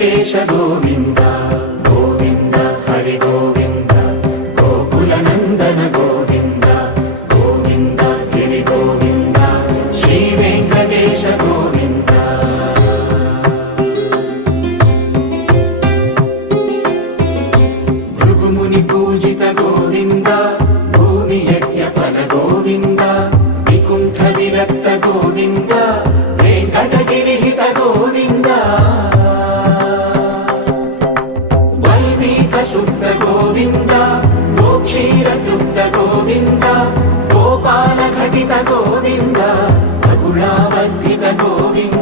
వెంకటేశ గోవింద గోవింద హరి గోవింద గోకుల నందన గోవింద గోవింద గిరి గోవింద శ్రీ వెంకటేశ గోవింద భృగుముని పూజిత గోవింద భూమి యజ్ఞ ఫల గోవింద వికుంఠ విరక్త గోవింద వెంకటగిరి హిత గోవింద వల్మీక శుద్ధ గోవింద గోక్షీర తృప్త గోవింద గోపాల ఘటిత గోవింద బహుళావర్ధిత గోవింద